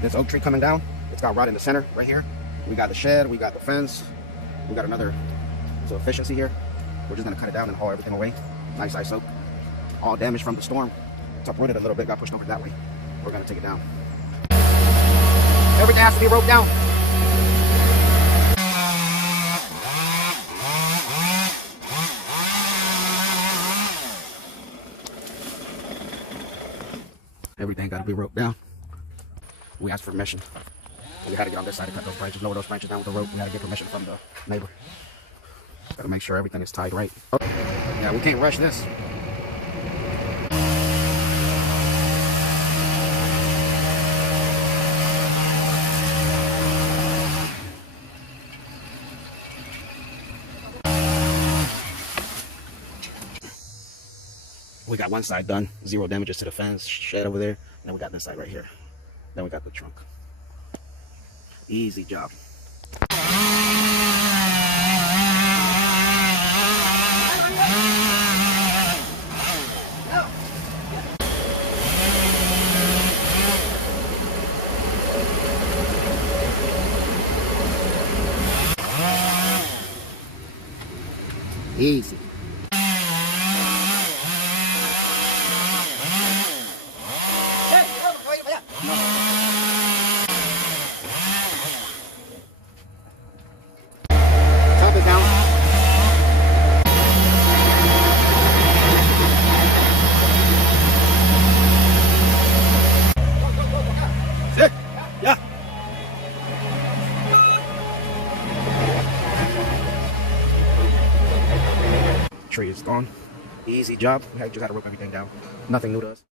this oak tree coming down. It's got rot in the center right here. We got the shed, we got the fence, we got another efficiency here. We're just gonna cut it down and haul everything away. Nice ice oak. All damaged from the storm. It's uprooted a little bit, got pushed over that way. We're gonna take it down. Everything has to be roped down. Everything got to be roped down. We asked for permission. We had to get on this side to cut those branches, lower those branches down with the rope. We had to get permission from the neighbor. Got to make sure everything is tied right. Yeah, we can't rush this. We got one side done, 0 damages to the fence, shed over there. Then we got this side right here. Then we got the trunk. Easy job. Easy. Top is down. Sit. Yeah. Tree is gone. Easy job. We just had to rope everything down. Nothing new to us.